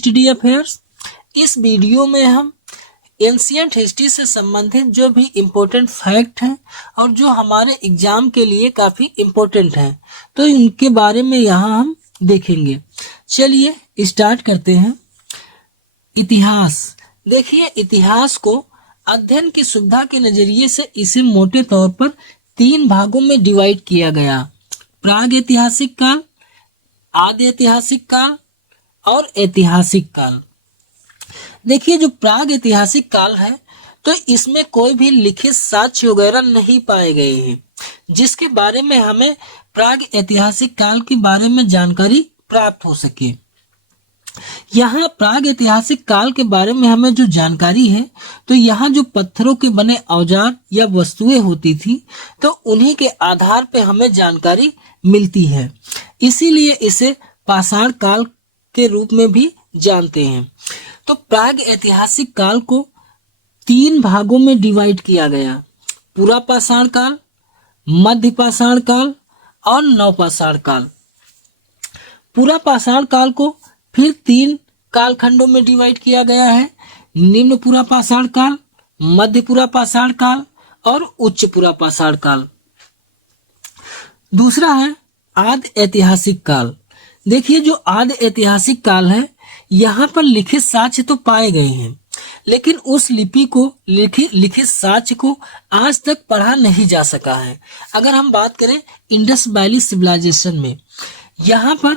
Study affairs. इस video में हम एंशिएंट हिस्ट्री से संबंधित जो भी इम्पोर्टेंट फैक्ट हैं और जो हमारे एग्जाम के लिए काफ़ी इम्पोर्टेंट हैं तो इनके बारे में यहाँ हम देखेंगे। चलिए स्टार्ट करते हैं। इतिहास। देखिए, इतिहास को अध्ययन की सुविधा के नज़रिए से इसे मोटे तौर पर 3 भागों में डिवाइड किया गया। प्राग ऐतिहासिक काल, आदि ऐतिहासिक काल और ऐतिहासिक काल। देखिए, जो प्राग ऐतिहासिक काल है तो इसमें कोई भी लिखित साक्ष्य वगैरह नहीं पाए गए हैं, जिसके बारे में हमें प्राग ऐतिहासिक काल के बारे में जानकारी प्राप्त हो सके। यहाँ प्राग ऐतिहासिक काल के बारे में हमें जो जानकारी है तो यहाँ जो पत्थरों के बने औजार या वस्तुएं होती थी तो उन्हीं के आधार पे हमें जानकारी मिलती है, इसीलिए इसे पाषाण काल के रूप में भी जानते हैं। तो प्राग ऐतिहासिक काल को 3 भागों में डिवाइड किया गया। पूरा पाषाण काल, मध्य पाषाण काल और नवपाषाण काल। पूरा पाषाण काल को फिर 3 कालखंडों में डिवाइड किया गया है। निम्न पूरा पाषाण काल, मध्य पूरा पाषाण काल और उच्च पूरा पाषाण काल। दूसरा है आदि ऐतिहासिक काल। देखिए, जो आदि ऐतिहासिक काल है यहाँ पर लिखित साक्ष्य तो पाए गए हैं, लेकिन उस लिपि को लिखित साक्ष्य को आज तक पढ़ा नहीं जा सका है। अगर हम बात करें इंडस वैली सिविलाइजेशन में, यहाँ पर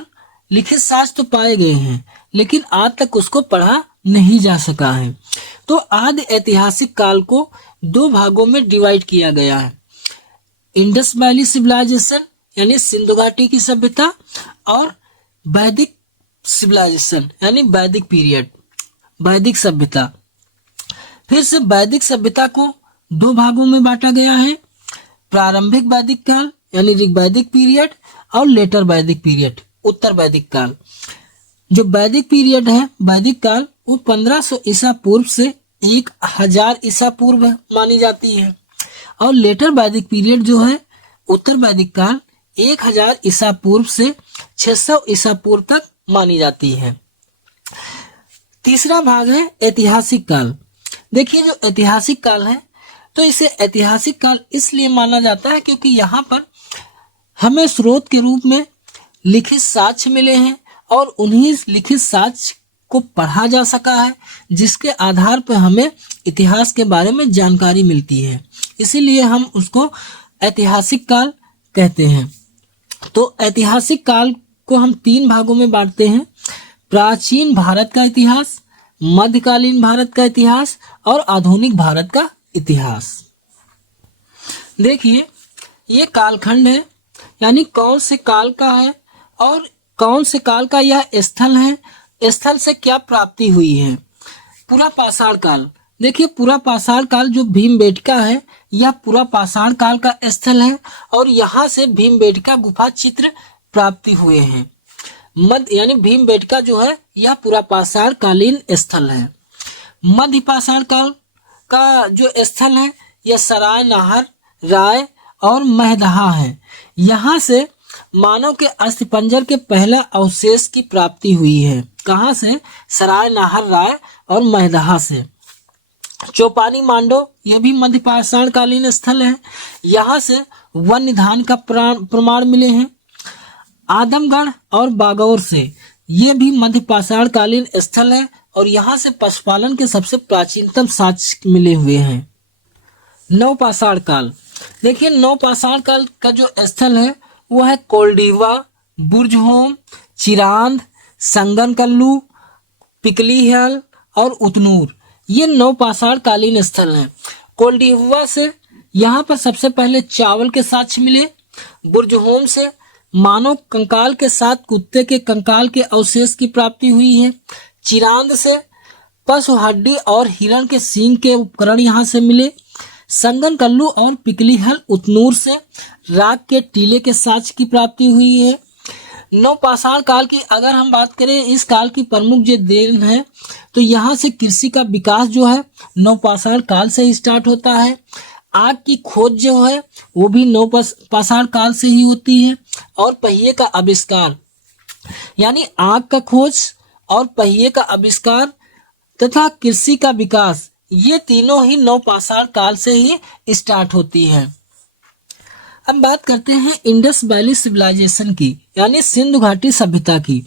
लिखित साक्ष्य तो पाए गए हैं लेकिन आज तक उसको पढ़ा नहीं जा सका है। तो आदि ऐतिहासिक काल को 2 भागों में डिवाइड किया गया है। इंडस वैली सिविलाइजेशन यानी सिंधु घाटी की सभ्यता और वैदिक सिविलाइजेशन यानी वैदिक पीरियड, वैदिक सभ्यता। फिर से वैदिक सभ्यता को 2 भागों में बांटा गया है। प्रारंभिक वैदिक काल यानी ऋग्वैदिक पीरियड और लेटर वैदिक पीरियड, उत्तर वैदिक काल। जो वैदिक पीरियड है, वैदिक काल, वो 1500 ईसा पूर्व से 1000 ईसा पूर्व मानी जाती है और लेटर वैदिक पीरियड जो है, उत्तर वैदिक काल, 1000 ईसा पूर्व से 600 ईसा पूर्व तक मानी जाती है। तीसरा भाग है ऐतिहासिक काल। देखिए, जो ऐतिहासिक काल है तो इसे ऐतिहासिक काल इसलिए माना जाता है क्योंकि यहाँ पर हमें स्रोत के रूप में लिखित साक्ष्य मिले हैं और उन्हीं लिखित साक्ष्य को पढ़ा जा सका है, जिसके आधार पर हमें इतिहास के बारे में जानकारी मिलती है, इसीलिए हम उसको ऐतिहासिक काल कहते हैं। तो ऐतिहासिक काल को हम 3 भागों में बांटते हैं। प्राचीन भारत का इतिहास, मध्यकालीन भारत का इतिहास और आधुनिक भारत का इतिहास। देखिए, ये कालखंड है यानी कौन से काल का है और कौन से काल का यह स्थल है, स्थल से क्या प्राप्ति हुई है। पूरा पाषाण काल। देखिए, पूरा पाषाण काल जो भीमबेटका है, यह पूरा पाषाण काल का स्थल है और यहाँ से भीमबेटका गुफा चित्र प्राप्ति हुए हैं। मध्य यानी भीमबेटका जो है यह पूरा पाषाण कालीन स्थल है। मध्य पाषाण काल का जो स्थल है यह सराय नाहर, राय और महदहा है। यहाँ से मानव के अस्थिपंजर के पहला अवशेष की प्राप्ति हुई है। कहाँ से? सराय नाहर, राय और महदहा से। चौपानी मांडो, यह भी मध्य पाषाण कालीन स्थल है। यहाँ से वन निधान का प्रमाण मिले हैं। आदमगढ़ और बागौर से, ये भी मध्य पाषाण कालीन स्थल है और यहाँ से पशुपालन के सबसे प्राचीनतम साक्ष्य मिले हुए हैं। नवपाषाण काल। देखिए, नवपाषाण काल का जो स्थल है वह है कोल्डिवा, बुर्जहोम, चिरांद, संगनकल्लू, पिकलीहल और उतनूर। ये नवपाषाण कालीन स्थल हैं। कोल्डिवा से यहाँ पर सबसे पहले चावल के साक्ष्य मिले। बुर्जहोम से मानव कंकाल के साथ कुत्ते के कंकाल के अवशेष की प्राप्ति हुई है। चिरांद से पशु हड्डी और हिरण के सींग के उपकरण यहाँ से मिले। संगनकल्लू और पिकलीहल उतनूर से राख के टीले के साक्ष्य की प्राप्ति हुई है। नवपाषाण काल की अगर हम बात करें, इस काल की प्रमुख जो देन है तो यहाँ से कृषि का विकास जो है नवपाषाण काल से ही स्टार्ट होता है। आग की खोज जो है वो भी नवपाषाण काल से ही होती है और पहिए का आविष्कार यानी आग का खोज और पहिए का आविष्कार तथा कृषि का विकास, ये तीनों ही नवपाषाण काल से ही स्टार्ट होती है। अब बात करते हैं इंडस वैली सिविलाइजेशन की, यानी सिंधु घाटी सभ्यता की।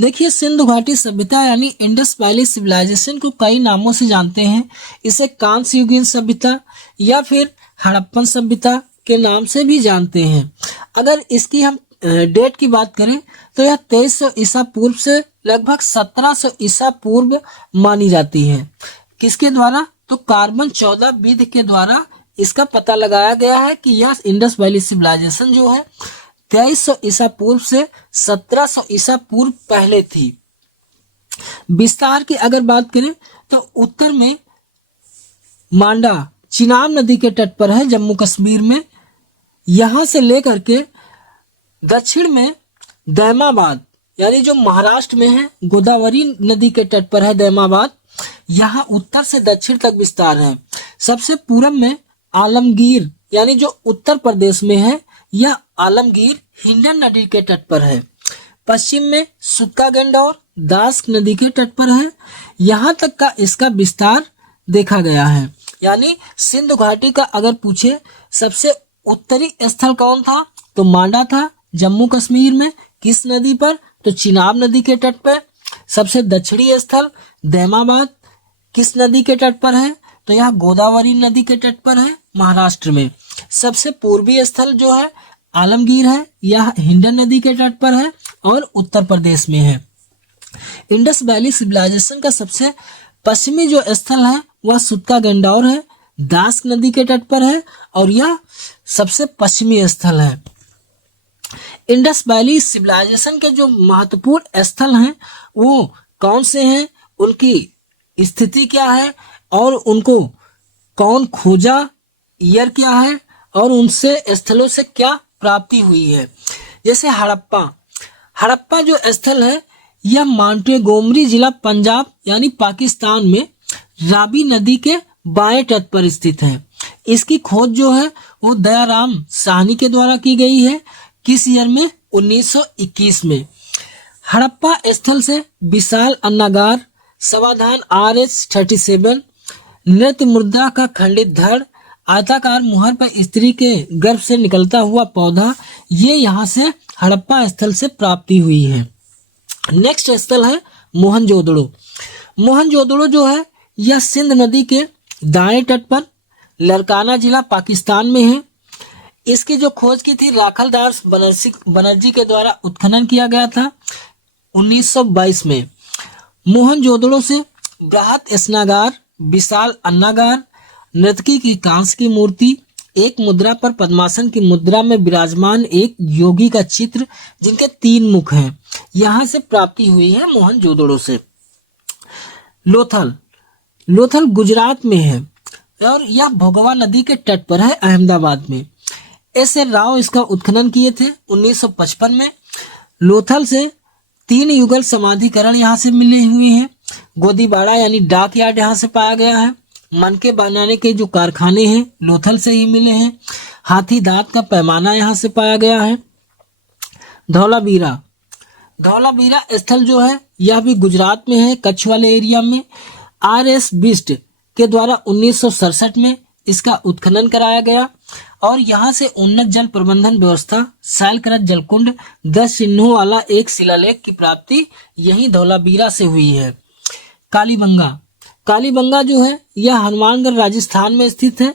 देखिए, सिंधु घाटी सभ्यता यानी इंडस वैली सिविलाइजेशन को कई नामों से जानते हैं। इसे कांस्य युगीन सभ्यता या फिर हड़प्पन सभ्यता के नाम से भी जानते हैं। अगर इसकी हम डेट की बात करें तो यह 2300 ईसा पूर्व से लगभग 1700 ईसा पूर्व मानी जाती है। किसके द्वारा? तो कार्बन 14 विधि के द्वारा इसका पता लगाया गया है कि यह इंडस वैली सिविलाइजेशन जो है 2300 ईसा पूर्व से 1700 ईसा पूर्व पहले थी। विस्तार की अगर बात करें तो उत्तर में मांडा चिनाब नदी के तट पर है जम्मू कश्मीर में। यहां से लेकर के दक्षिण में दैमाबाद यानी जो महाराष्ट्र में है, गोदावरी नदी के तट पर है दैमाबाद। यहाँ उत्तर से दक्षिण तक विस्तार है। सबसे पूर्व में आलमगीर यानी जो उत्तर प्रदेश में है, यह आलमगीर हिंडन नदी के तट पर है। पश्चिम में सुक्कागंड और दास्क नदी के तट पर है। यहाँ तक का इसका विस्तार देखा गया है। यानी सिंधु घाटी का अगर पूछे सबसे उत्तरी स्थल कौन था, तो मांडा था जम्मू कश्मीर में। किस नदी पर? तो चिनाब नदी के तट पर। सबसे दक्षिणी स्थल दैमाबाद किस नदी के तट पर है, तो यह गोदावरी नदी के तट पर है महाराष्ट्र में। सबसे पूर्वी स्थल जो है आलमगीर है, यह हिंडन नदी के तट पर है और उत्तर प्रदेश में है। इंडस वैली सिविलाइजेशन का सबसे पश्चिमी जो स्थल है वह सुत्का गंडौर है, दास्क नदी के तट पर है और यह सबसे पश्चिमी स्थल है। इंडस वैली सिविलाइजेशन के जो महत्वपूर्ण स्थल हैं वो कौन से हैं, उनकी स्थिति क्या है और उनको कौन खोजा, ईयर क्या है और उनसे स्थलों से क्या प्राप्ति हुई है। जैसे हड़प्पा जो स्थल है यह मांटेगोमरी जिला पंजाब यानी पाकिस्तान में रावी नदी के बाएं तट पर स्थित है। इसकी खोज जो है वो दयाराम साहनी के द्वारा की गई है। किस ईयर में? 1921 में। हड़प्पा स्थल से विशाल अन्नागार, समाधान RH-37, नृत्य मुद्रा का खंडित धड़, आयताकार मुहर पर स्त्री के गर्भ से निकलता हुआ पौधा, ये यहाँ से हड़प्पा स्थल से प्राप्ति हुई है। नेक्स्ट स्थल है मोहनजोदड़ो। मोहनजोदड़ो जो है यह सिंध नदी के दाएं तट पर लरकाना जिला पाकिस्तान में है। इसकी जो खोज की थी राखलदास बनर्जी के द्वारा उत्खनन किया गया था 1922 में। मोहनजोदड़ो से बृहत स्नागार, विशाल अन्नागार, नर्तकी की कांस्य की मूर्ति, एक मुद्रा पर पद्मासन की मुद्रा में विराजमान एक योगी का चित्र जिनके 3 मुख हैं, यहाँ से प्राप्ति हुई है मोहनजोदड़ो से। लोथल गुजरात में है और यह भोगवा नदी के तट पर है अहमदाबाद में। S.R. राव इसका उत्खनन किए थे 1955 में। लोथल से 3 युगल समाधिकरण यहाँ से मिले हुए हैं। गोदीबाड़ा यानी डाक यार्ड यहाँ से पाया गया है। मनके बनाने के जो कारखाने हैं लोथल से ही मिले हैं। हाथी दांत का पैमाना यहाँ से पाया गया है। धौलावीरा स्थल जो है यह भी गुजरात में है, कच्छ वाले एरिया में। R.S. बिस्ट के द्वारा 1967 में इसका उत्खनन कराया गया और यहाँ से उन्नत जल प्रबंधन व्यवस्था, सालकृत जलकुंड, 10 चिन्हों वाला एक शिलालेख की प्राप्ति यही धौलावीरा से हुई है। कालीबंगा जो है यह हनुमानगढ़ राजस्थान में स्थित है।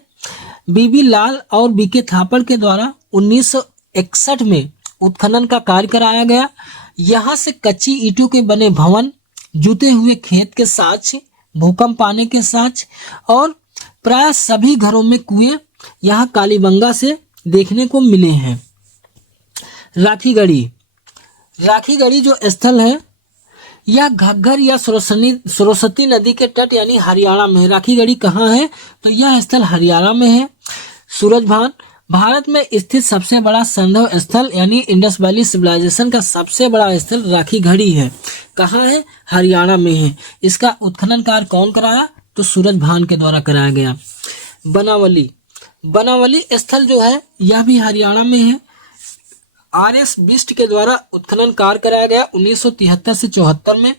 बीबी लाल और बीके थापड़ के द्वारा 1961 में उत्खनन का कार्य कराया गया। यहाँ से कच्ची ईंटों के बने भवन, जुते हुए खेत के साक्ष्य, भूकंप आने के साक्ष्य और प्राय सभी घरों में कुएं यहाँ कालीबंगा से देखने को मिले हैं। राखीगढ़ी जो स्थल है यह घग्गर या सरस्वती नदी के तट यानी हरियाणा में है। राखीगढ़ी कहाँ है? तो यह स्थल हरियाणा में है। सूरजभान भारत में स्थित सबसे बड़ा संदर्भ स्थल यानी इंडस वैली सिविलाइजेशन का सबसे बड़ा स्थल राखीगढ़ी है। कहाँ है? हरियाणा में है। इसका उत्खनन कार्य कौन कराया? तो सूरजभान के द्वारा कराया गया। बनावली स्थल जो है यह भी हरियाणा में है। RS बिष्ट के द्वारा उत्खनन कार्य कराया गया 1973 से 74 में,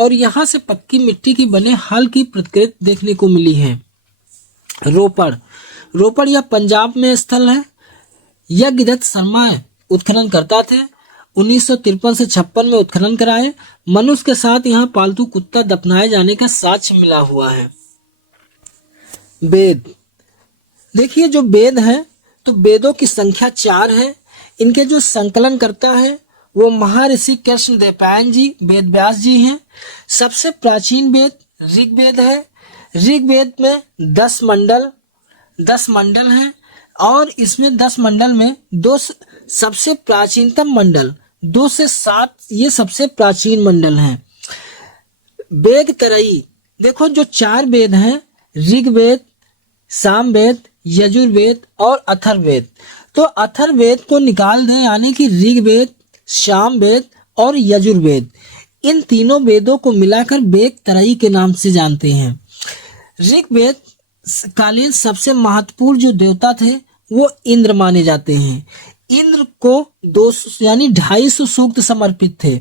और यहाँ से पक्की मिट्टी की बने हल की प्रतिकृति देखने को मिली है। रोपड़ यह पंजाब में स्थल है। यज्ञदत्त शर्मा उत्खनन करता थे। 1953 से 56 में उत्खनन कराए। मनुष्य के साथ यहाँ पालतू कुत्ता दफनाए जाने का साक्ष्य मिला हुआ है। वेद, देखिए जो वेद है तो वेदों की संख्या 4 है। इनके जो संकलन करता है वो महर्षि कृष्णदेवराय जी वेद व्यास जी हैं। सबसे प्राचीन वेद ऋग्वेद है। ऋग्वेद में 10 मंडल हैं, और इसमें 10 मंडल में दो सबसे प्राचीनतम मंडल 2 से 7 ये सबसे प्राचीन मंडल हैं। वेद त्रयी, देखो जो 4 वेद हैं ऋग्वेद, सामवेद, यजुर्वेद और अथर्ववेद, तो अथर्ववेद को निकाल दें, यानी कि ऋग्वेद, सामवेद और यजुर्वेद, इन तीनों वेदों को मिलाकर वेद त्रयी के नाम से जानते हैं। ऋग्वेद कालीन सबसे महत्वपूर्ण जो देवता थे वो इंद्र माने जाते हैं। इंद्र को 200 यानी 250 सूक्त समर्पित थे,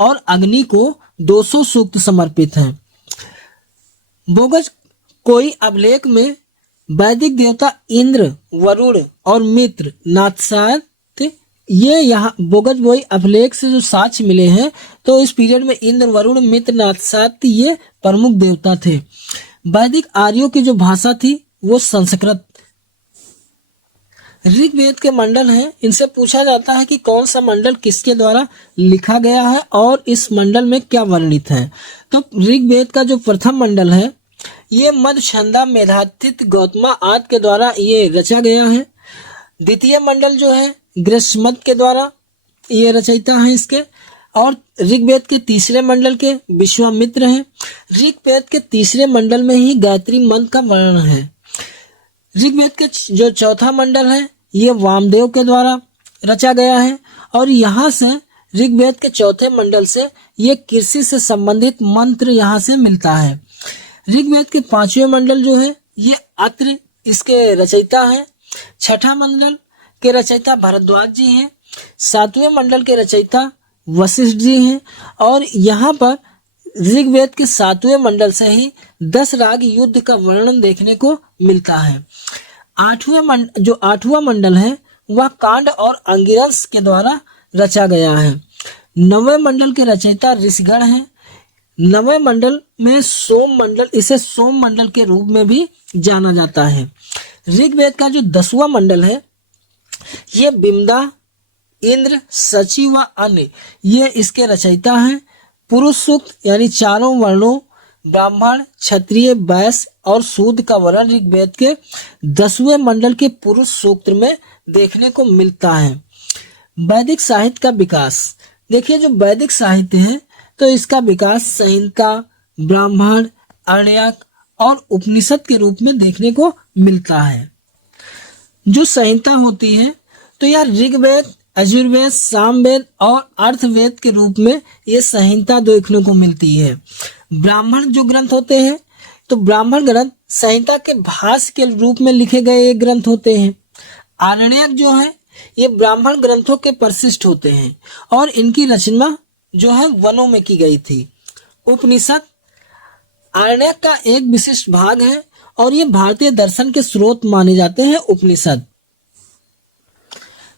और अग्नि को 200 सूक्त समर्पित हैं। बोगज कोई अभिलेख में वैदिक देवता इंद्र, वरुण और मित्र नाथसात, ये यहाँ बोगज वही अभिलेख से जो साक्ष्य मिले हैं, तो इस पीरियड में इंद्र, वरुण, मित्र, नाथसात ये प्रमुख देवता थे। वैदिक आर्यों की जो भाषा थी वो संस्कृत। ऋग्वेद के मंडल हैं, इनसे पूछा जाता है कि कौन सा मंडल किसके द्वारा लिखा गया है और इस मंडल में क्या वर्णित है। तो ऋग्वेद का जो प्रथम मंडल है ये मध्य छंदा, मेधातिथि, गौतमा आदि के द्वारा ये रचा गया है। द्वितीय मंडल जो है गृहस्मद के द्वारा ये रचयिता है इसके, और ऋग्वेद के तीसरे मंडल के विश्वामित्र हैं। ऋग्वेद के तीसरे मंडल में ही गायत्री मंत्र का वर्णन है। ऋग्वेद के जो चौथा मंडल है ये वामदेव के द्वारा रचा गया है, और यहाँ से ऋग्वेद के चौथे मंडल से ये कृषि से संबंधित मंत्र यहाँ से मिलता है। ऋग्वेद के 5वें मंडल जो है ये अत्र इसके रचयिता है। छठा मंडल के रचयिता भारद्वाज जी हैं। 7वें मंडल के रचयिता वशिष्ठ जी हैं, और यहाँ पर ऋग्वेद के 7वें मंडल से ही 10 राग युद्ध का वर्णन देखने को मिलता है। 8वां मंडल है वह कांड और अंगिरस के द्वारा रचा गया है। 9वें मंडल के रचयिता ऋषिगण हैं। 9वें मंडल में सोम मंडल, इसे सोम मंडल के रूप में भी जाना जाता है। ऋग्वेद का जो 10वां मंडल है ये बिमदा, इंद्र, शची व अन्य ये इसके रचयिता हैं। पुरुष सूक्त यानी चारों वर्णों ब्राह्मण, क्षत्रिय, वैश्य और शूद्र का वर्णन ऋग्वेद के 10वें मंडल के पुरुष सूक्त में देखने को मिलता है। वैदिक साहित्य का विकास, देखिए जो वैदिक साहित्य है तो इसका विकास संहिता, ब्राह्मण, आर्णयक और उपनिषद के रूप में देखने को मिलता है। जो संहिता होती है तो यह ऋग्वेद, यजुर्वेद, सामवेद और अर्थवेद के रूप में ये संहिता देखने को मिलती है। ब्राह्मण जो ग्रंथ होते हैं तो ब्राह्मण ग्रंथ संहिता के भाष्य के रूप में लिखे गए ग्रंथ होते हैं। आरण्यक जो है ये ब्राह्मण ग्रंथों के परिशिष्ट होते हैं, और इनकी रचना जो है वनों में की गई थी। उपनिषद आरण्यक का एक विशिष्ट भाग है, और ये भारतीय दर्शन के स्रोत माने जाते हैं उपनिषद।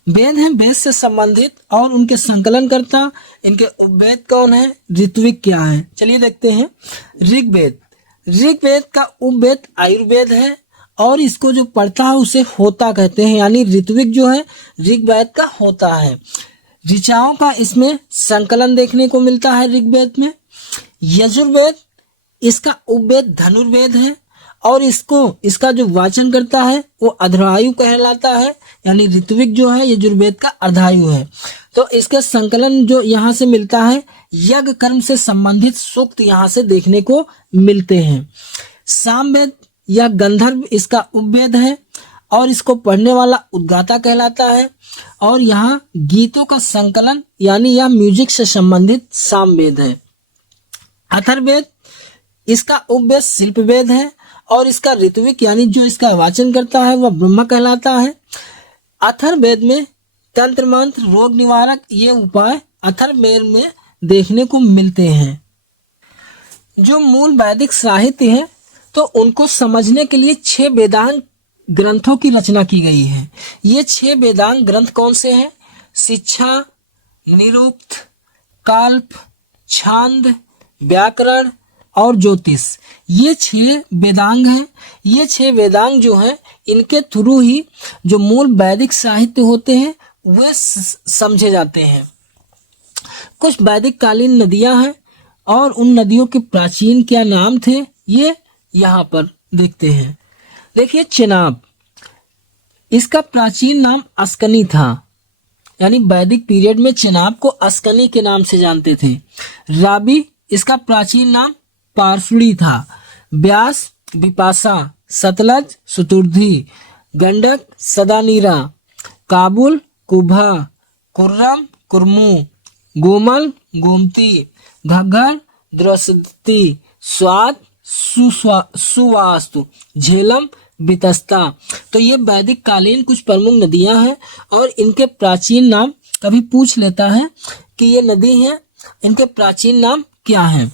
वेद हैं वेद से संबंधित और उनके संकलनकर्ता, इनके उपवेद कौन है, ऋत्विक क्या है, चलिए देखते हैं। ऋग्वेद का उपवेद आयुर्वेद है, और इसको जो पढ़ता है उसे होता कहते हैं, यानी ऋत्विक जो है ऋग्वेद का होता है। ऋचाओं का इसमें संकलन देखने को मिलता है ऋग्वेद में। यजुर्वेद इसका उपवेद धनुर्वेद है, और इसका जो वाचन करता है वो अर्धायु कहलाता है, यानी ऋत्विक जो है यजुर्वेद का अर्धायु है। तो इसका संकलन जो यहाँ से मिलता है, यज्ञ कर्म से संबंधित सूक्त यहाँ से देखने को मिलते हैं। सामवेद या गंधर्व इसका उपवेद है, और इसको पढ़ने वाला उद्गाता कहलाता है, और यहाँ गीतों का संकलन यानी यह म्यूजिक से संबंधित सामवेद है। अथर्ववेद इसका उपवेद शिल्पवेद है, और इसका ऋत्विक यानी जो इसका वाचन करता है वह ब्रह्मा कहलाता है। अथर्ववेद में तंत्र मंत्र, रोग निवारक ये उपाय अथर्ववेद में देखने को मिलते हैं। जो मूल वैदिक साहित्य है तो उनको समझने के लिए 6 वेदांग ग्रंथों की रचना की गई है। ये 6 वेदांग ग्रंथ कौन से हैं? शिक्षा, निरुक्त, कल्प, छांद, व्याकरण और ज्योतिष। ये 6 वेदांग हैं। ये 6 वेदांग जो हैं इनके थ्रू ही जो मूल वैदिक साहित्य होते हैं वे समझे जाते हैं। कुछ वैदिक कालीन नदियां हैं और उन नदियों के प्राचीन क्या नाम थे ये यहाँ पर देखते हैं। देखिए चेनाब, इसका प्राचीन नाम अस्कनी था, यानी वैदिक पीरियड में चेनाब को अस्कनी के नाम से जानते थे। राबी, इसका प्राचीन नाम पारसुड़ी था। ब्यास, बिपाशा, सतलज, शतुर्धी, गंडक, सदानीरा, काबुल, कुभा, कुर्रम, कुर्मू, गोमल, गोमती, घग्गर, द्रौपदी, स्वाद, सुवास्तु, झेलम, बितस्ता। तो ये वैदिक कालीन कुछ प्रमुख नदियां हैं और इनके प्राचीन नाम कभी पूछ लेता है कि ये नदी है, इनके प्राचीन नाम क्या हैं।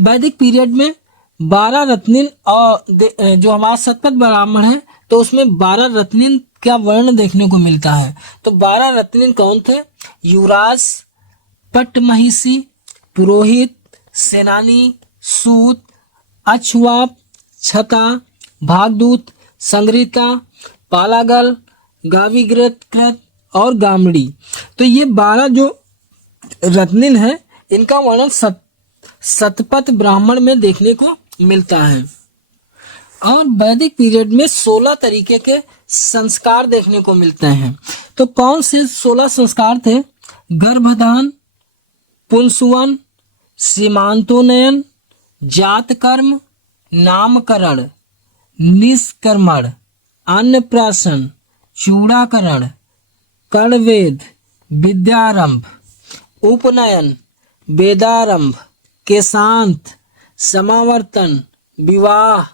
वैदिक पीरियड में 12 रत्निन और जो हमारा शतपथ ब्राह्मण है तो उसमें 12 रत्निन का वर्ण देखने को मिलता है। तो 12 रत्निन कौन थे? युवराज, पट्टमहिषी, पुरोहित, सेनानी, सूत, अक्षवाप, छता, भागदूत, संग्रहिता, पालागल, गाविकृत और गामड़ी। तो ये 12 जो रत्निन है इनका वर्णन शतपथ ब्राह्मण में देखने को मिलता है। और वैदिक पीरियड में 16 तरीके के संस्कार देखने को मिलते हैं। तो कौन से 16 संस्कार थे? गर्भधान, पुंसवन, सीमांतोन्नयन, जातकर्म, नामकरण, निष्कर्मण, अन्नप्राशन, चूड़ाकरण, कर्णवेद, विद्यारंभ, उपनयन, वेदारंभ, केशांत, समावर्तन, विवाह,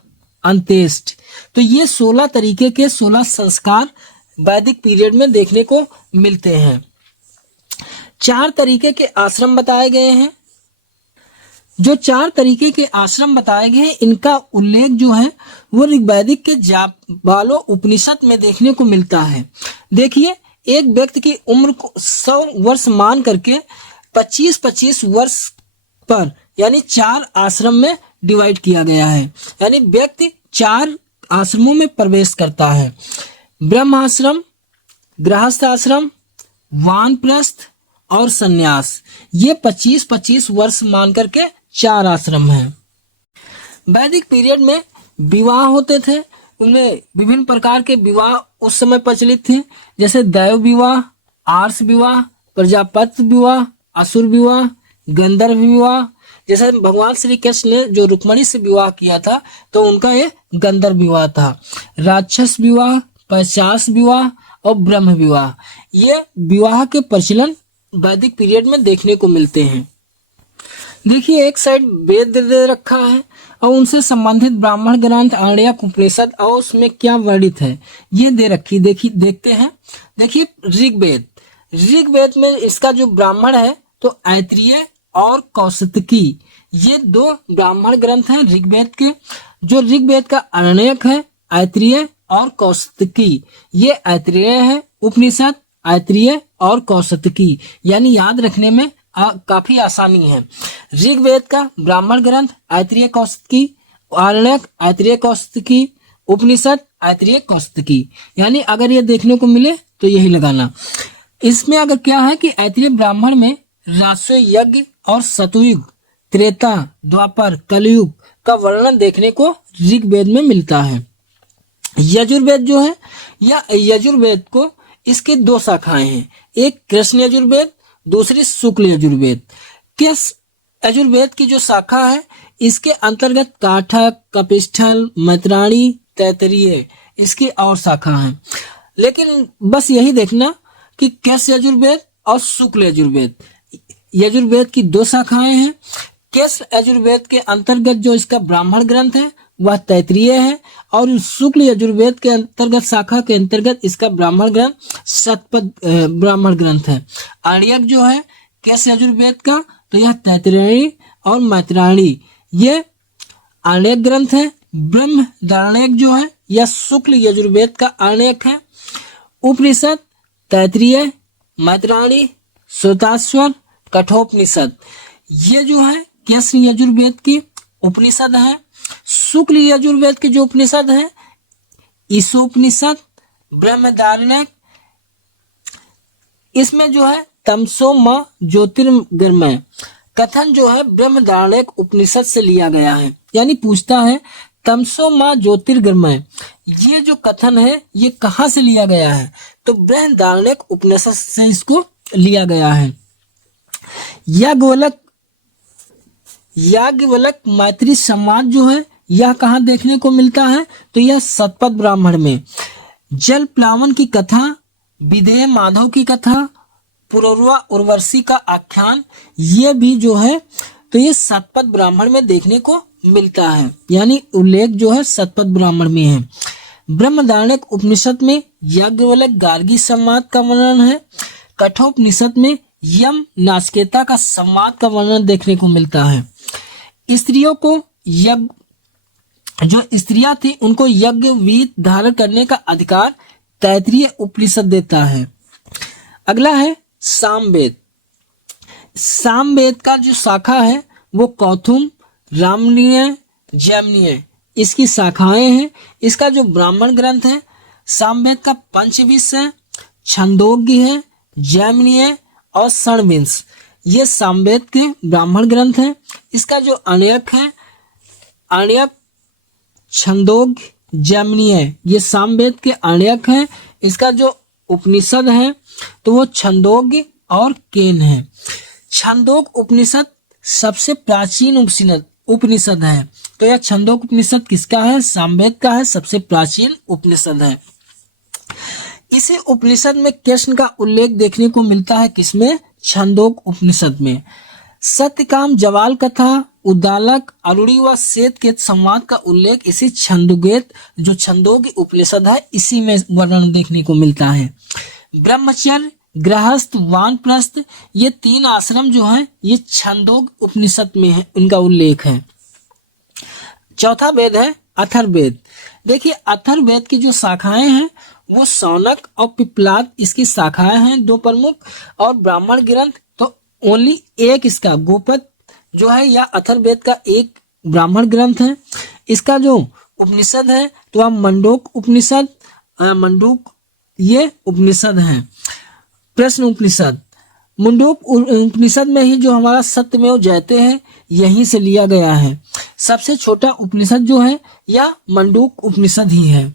अंत्येष्टि। तो ये 16 तरीके के 16 संस्कार वैदिक पीरियड में देखने को मिलते हैं। 4 तरीके के आश्रम बताए गए हैं। जो 4 तरीके के आश्रम बताए गए हैं इनका उल्लेख जो है वो ऋग्वैदिक के जाबालो उपनिषद में देखने को मिलता है। देखिए, एक व्यक्ति की उम्र को 100 वर्ष मान करके 25-25 वर्ष पर यानी 4 आश्रम में डिवाइड किया गया है। यानी व्यक्ति 4 आश्रमों में प्रवेश करता है। ब्रह्माश्रम, गृहस्थ आश्रम, वानप्रस्थ और सन्यास। ये 25-25 वर्ष मान करके 4 आश्रम हैं। वैदिक पीरियड में विवाह होते थे, उनमें विभिन्न प्रकार के विवाह उस समय प्रचलित थे, जैसे दैव विवाह, आर्ष विवाह, प्रजापति विवाह, असुर विवाह, गंधर्व विवाह। जैसे भगवान श्री कृष्ण ने जो रुक्मणी से विवाह किया था तो उनका ये गंधर्व विवाह था। राक्षस विवाह, पैशाच विवाह और ब्रह्म विवाह, ये विवाह के प्रचलन वैदिक पीरियड में देखने को मिलते हैं। देखिए, एक साइड वेद दे रखा है और उनसे संबंधित ब्राह्मण ग्रंथ, आर्णयक उपनिषद और उसमें क्या वर्णित है ये दे रखी। देखिए, देखते हैं। देखिए, ऋग्वेद। ऋग्वेद में इसका जो ब्राह्मण है तो ऐत्रेय और कौशिकी, ये 2 ब्राह्मण ग्रंथ हैं ऋग्वेद के। जो ऋग्वेद का आर्णयक है ऐत्रेय और कौशिकी, ये ऐत्रेय है उपनिषद, ऐत्रेय और कौशिकी, यानी याद रखने में काफी आसानी है। ऋग्वेद का ब्राह्मण ग्रंथ ऐत्रेय कौशिकी, आर्णयक ऐत्रेय कौशिकी, उपनिषद ऐत्रेय कौशिकी, यानी अगर ये देखने को मिले तो यही लगाना। इसमें अगर क्या है कि ऐत्रेय ब्राह्मण में राजस्व यज्ञ और सतयुग, त्रेता, द्वापर, कलयुग का वर्णन देखने को ऋग्वेद में मिलता है। यजुर्वेद जो है या यजुर्वेद को इसके 2 शाखाएं हैं, एक कृष्ण यजुर्वेद, दूसरी शुक्ल यजुर्वेद। कृष्ण यजुर्वेद की जो शाखा है इसके अंतर्गत काठक, कपिष्ठल, मैत्राणी, तैत्तिरीय इसकी और शाखा है। लेकिन बस यही देखना कि कृष्ण यजुर्वेद और शुक्ल यजुर्वेद, यजुर्वेद की 2 शाखाएं हैं। कृष्ण यजुर्वेद के अंतर्गत जो इसका ब्राह्मण ग्रंथ है वह तैत्तिरीय है और शुक्ल यजुर्वेद के अंतर्गत शाखा के अंतर्गत इसका ब्राह्मण ग्रंथ शतपथ ब्राह्मण ग्रंथ है। आर्यक जो है कैस यजुर्वेद का, तो यह तैत्तिरीय और मैत्रायणी ये आर्यक ग्रंथ है। बृहदारण्यक जो है यह शुक्ल यजुर्वेद का आर्यक है। उपनिषद तैत्तिरीय, मैत्रायणी, श्वेताश्वर, कठोपनिषद ये जो है कैस यजुर्वेद की उपनिषद है। शुक्ल यजुर्वेद के जो उपनिषद है ईशोपनिषद, बृहदारण्यक, इसमें जो है तमसो म ज्योतिर्गमय कथन जो है बृहदारण्यक उपनिषद से लिया गया है। यानी पूछता है तमसो म ज्योतिर्गमय ये जो कथन है ये कहाँ से लिया गया है, तो बृहदारण्यक उपनिषद से इसको लिया गया है। याज्ञवल्क मैत्री संवाद जो है यह कहाँ देखने को मिलता है, तो यह शतपथ ब्राह्मण में। जल प्लावन की कथा, विदेह माधव की कथा, पुरुरवा उर्वशी का आख्यान ये भी जो है तो ये शतपथ ब्राह्मण में देखने को मिलता है। यानी उल्लेख जो है शतपथ ब्राह्मण में है। बृहदारण्यक उपनिषद में याज्ञवल्क गार्गी संवाद का वर्णन है। कठोपनिषद में यम नाचिकेता का संवाद का वर्णन देखने को मिलता है। स्त्रियों को जो स्त्रियां थी उनको यज्ञ वीत धारण करने का अधिकार तैत्तिरीय उपनिषद देता है। अगला है सामवेद। सामवेद का जो शाखा है वो कौथुम, रामनीय, जैमिनीय इसकी शाखाएं हैं। इसका जो ब्राह्मण ग्रंथ है सामवेद का पंचविंश है, छंदोग्य है, जैमिनीय और षणविंश ये सामवेद के ब्राह्मण ग्रंथ हैं। इसका जो आर्यक है आर्यक, छंदोग्य, जैमिनीय ये सामवेद के आर्यक हैं। इसका जो उपनिषद है तो वो छंदोग्य और केन है। छंदोग्य उपनिषद सबसे प्राचीन उपनिषद है। तो यह छंदोग्य उपनिषद किसका है, सामवेद का है, सबसे प्राचीन उपनिषद है। इसी उपनिषद में कृष्ण का उल्लेख देखने को मिलता है, किसमें, छंदोग्य उपनिषद में। सत्यकाम जवाल कथा, उद्दालक, अरुणी व श्वेत के संवाद का उल्लेख इसी छंदोग्य उपनिषद है इसी में वर्णन देखने को मिलता है। ब्रह्मचर्य, गृहस्थ, वानप्रस्थ ये तीन आश्रम जो हैं ये छंदोग्य उपनिषद में है, इनका उल्लेख है। चौथा वेद है अथर्ववेद। देखिए अथर्ववेद की जो शाखाएं हैं वो शौनक और पिप्पलाद इसकी शाखाएं हैं दो प्रमुख, और ब्राह्मण ग्रंथ तो ओनली एक इसका गोपद जो है या अथर्ववेद का एक ब्राह्मण ग्रंथ है। इसका जो उपनिषद है तो वह मंडूक उपनिषद, मंडूक ये उपनिषद है। प्रश्न उपनिषद, मुंडूक उपनिषद में ही जो हमारा सत्यमेव जयते है यहीं से लिया गया है। सबसे छोटा उपनिषद जो है या मंडूक उपनिषद ही है।